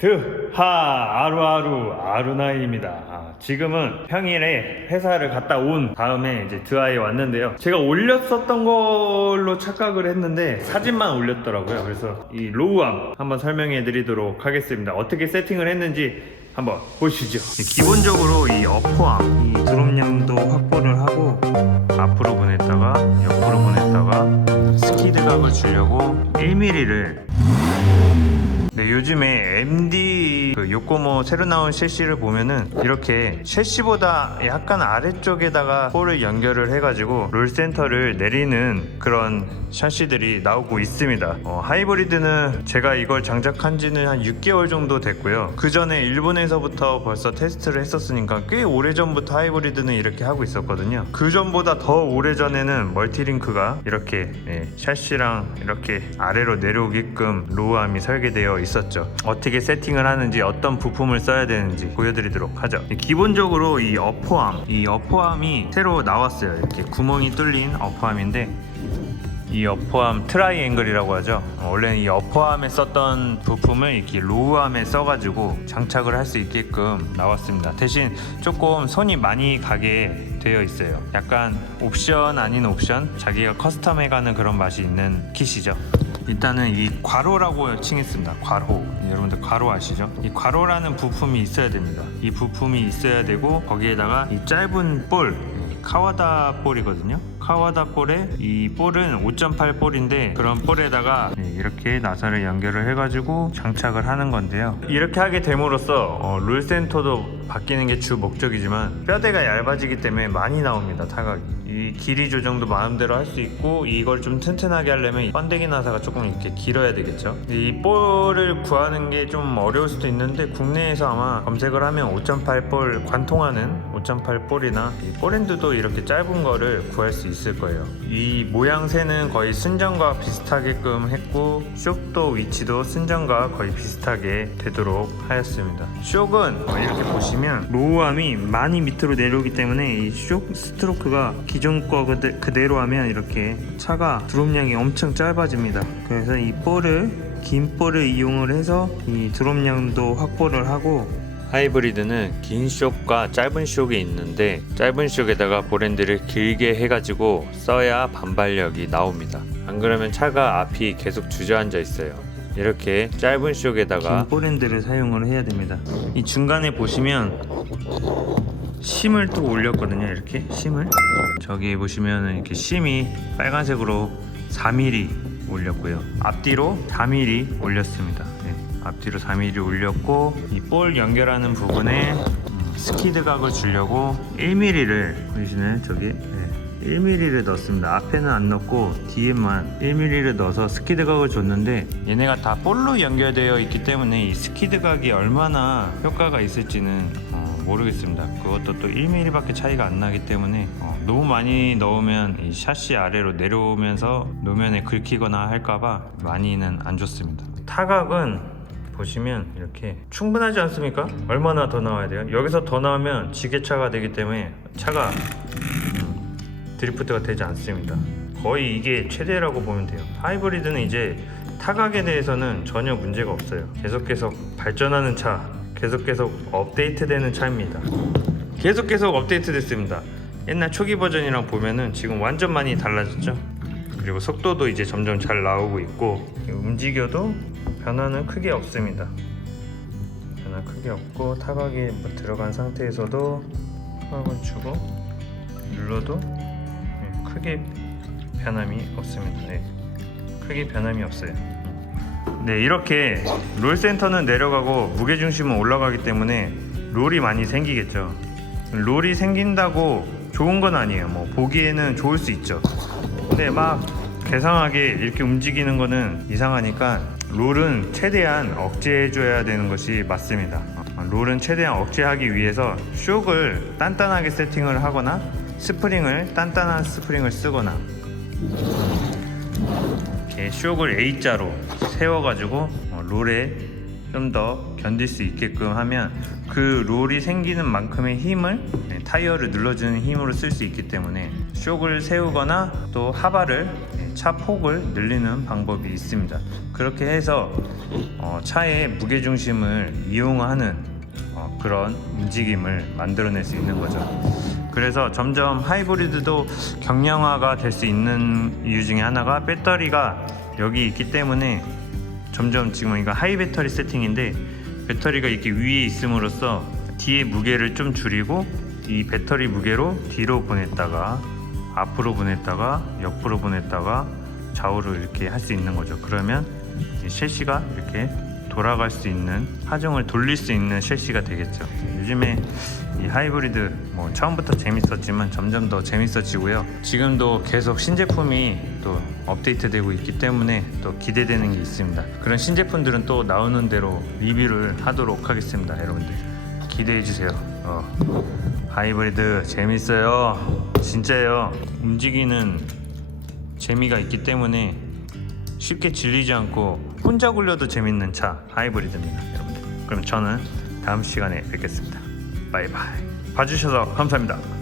드하 아루아루 아루나이입니다. 지금은 평일에 회사를 갔다 온 다음에 이제 드하에 왔는데요. 제가 올렸었던 걸로 착각을 했는데 사진만 올렸더라고요. 그래서 이 로우암 한번 설명해 드리도록 하겠습니다. 어떻게 세팅을 했는지 한번 보시죠. 기본적으로 이 어퍼암, 이 드롭량도 확보를 하고 앞으로 보냈다가 옆으로 보냈다가 스키드각을 주려고 1mm를 네, 요즘에 MD 요코모 새로 나온 셰시를 보면은 이렇게 셰시보다 약간 아래쪽에다가 볼을 연결을 해가지고 롤센터를 내리는 그런 샤시들이 나오고 있습니다. 하이브리드는 제가 이걸 장착한 지는 한 6개월 정도 됐고요. 그 전에 일본에서부터 벌써 테스트를 했었으니까 꽤 오래전부터 하이브리드는 이렇게 하고 있었거든요. 그 전보다 더 오래전에는 멀티링크가 이렇게 샤시랑 이렇게 아래로 내려오게끔 로우암이 설계되어 있었죠. 어떻게 세팅을 하는지 어떤 부품을 써야 되는지 보여드리도록 하죠. 기본적으로 이 어퍼암이 새로 나왔어요. 이렇게 구멍이 뚫린 어퍼암인데 이 어퍼암 트라이앵글이라고 하죠. 원래는 이 어퍼암에 썼던 부품을 이렇게 로우암에 써가지고 장착을 할 수 있게끔 나왔습니다. 대신 조금 손이 많이 가게 되어 있어요. 약간 옵션 아닌 옵션, 자기가 커스텀해가는 그런 맛이 있는 킷이죠. 일단은 이 괄호라고 칭했습니다. 괄호. 여러분들 괄호 아시죠? 이 괄호라는 부품이 있어야 됩니다. 이 부품이 있어야 되고 거기에다가 이 짧은 볼, 카와다 볼이거든요. 카와다 볼에 이 볼은 5.8 볼인데 그런 볼에다가 이렇게 나사를 연결을 해가지고 장착을 하는 건데요. 이렇게 하게 됨으로써 롤센터도 바뀌는 게 주 목적이지만 뼈대가 얇아지기 때문에 많이 나옵니다. 타각이. 이 길이 조정도 마음대로 할 수 있고 이걸 좀 튼튼하게 하려면 번데기 나사가 조금 이렇게 길어야 되겠죠. 이 볼을 구하는 게 좀 어려울 수도 있는데 국내에서 아마 검색을 하면 5.8 볼 관통하는 5.8 볼이나 이 볼핸드도 이렇게 짧은 거를 구할 수 있을 거예요. 이 모양새는 거의 순정과 비슷하게끔 했고 쇽도 위치도 순정과 거의 비슷하게 되도록 하였습니다. 쇽은 이렇게 보시면 로우암이 많이 밑으로 내려오기 때문에 이 쇽 스트로크가 기존 거 그대로 하면 이렇게 차가 드롭량이 엄청 짧아집니다. 그래서 이 긴 볼을 이용을 해서 이 드롭량도 확보를 하고 하이브리드는 긴 쇽과 짧은 쇽이 있는데 짧은 쇽에다가 볼핸들을 길게 해가지고 써야 반발력이 나옵니다. 안 그러면 차가 앞이 계속 주저앉아 있어요. 이렇게 짧은 쇽에다가 긴 볼핸들을 사용을 해야 됩니다. 이 중간에 보시면 심을 또 올렸거든요. 이렇게 심을 저기 보시면 이렇게 심이 빨간색으로 4mm 올렸고요. 앞뒤로 4mm 올렸습니다. 앞뒤로 4mm 올렸고 이 볼 연결하는 부분에 스키드각을 주려고 1mm를 보시는 저기 1mm를 넣었습니다. 앞에는 안 넣고 뒤에만 1mm를 넣어서 스키드각을 줬는데 얘네가 다 볼로 연결되어 있기 때문에 이 스키드각이 얼마나 효과가 있을지는 모르겠습니다. 그것도 또 1mm밖에 차이가 안 나기 때문에 너무 많이 넣으면 이 샤시 아래로 내려오면서 노면에 긁히거나 할까봐 많이는 안 좋습니다. 타각은 보시면 이렇게 충분하지 않습니까? 얼마나 더 나와야 돼요? 여기서 더 나오면 지게차가 되기 때문에 차가 드리프트가 되지 않습니다. 거의 이게 최대라고 보면 돼요. 하이브리드는 이제 타각에 대해서는 전혀 문제가 없어요. 계속 발전하는 차, 계속 업데이트되는 차입니다. 계속 업데이트 됐습니다. 옛날 초기 버전이랑 보면은 지금 완전 많이 달라졌죠. 그리고 속도도 이제 점점 잘 나오고 있고 움직여도 변화는 크게 없습니다. 변화 크게 없고 타각이 들어간 상태에서도 타각을 주고 눌러도 크게 변함이 없습니다. 크게 변함이 없어요. 이렇게 롤센터는 내려가고 무게중심은 올라가기 때문에 롤이 많이 생기겠죠. 롤이 생긴다고 좋은 건 아니에요. 보기에는 좋을 수 있죠. 근데 막 괴상하게 이렇게 움직이는 거는 이상하니까 롤은 최대한 억제해줘야 되는 것이 맞습니다. 롤은 최대한 억제하기 위해서 쇽을 단단하게 세팅을 하거나 단단한 스프링을 쓰거나 이렇게 쇽을 A자로 세워가지고 롤에 좀 더 견딜 수 있게끔 하면 그 롤이 생기는 만큼의 힘을 타이어를 눌러주는 힘으로 쓸 수 있기 때문에 쇽을 세우거나 또 하바를 차 폭을 늘리는 방법이 있습니다. 그렇게 해서 차의 무게중심을 이용하는 그런 움직임을 만들어낼 수 있는 거죠. 그래서 점점 하이브리드도 경량화가 될 수 있는 이유 중에 하나가 배터리가 여기 있기 때문에 점점 지금 이거 하이 배터리 세팅인데 배터리가 이렇게 위에 있음으로써 뒤에 무게를 좀 줄이고 이 배터리 무게로 뒤로 보냈다가 앞으로 보냈다가 옆으로 보냈다가 좌우로 이렇게 할 수 있는 거죠. 그러면 이 셰시가 이렇게 돌아갈 수 있는, 하중을 돌릴 수 있는 셰시가 되겠죠. 요즘에 이 하이브리드 처음부터 재밌었지만 점점 더 재밌어지고요. 지금도 계속 신제품이 또 업데이트되고 있기 때문에 또 기대되는 게 있습니다. 그런 신제품들은 또 나오는 대로 리뷰를 하도록 하겠습니다. 여러분들 기대해 주세요. 하이브리드 재밌어요. 진짜요. 움직이는 재미가 있기 때문에 쉽게 질리지 않고 혼자 굴려도 재밌는 차 하이브리드입니다, 여러분들. 그럼 저는 다음 시간에 뵙겠습니다. 바이바이. 봐주셔서 감사합니다.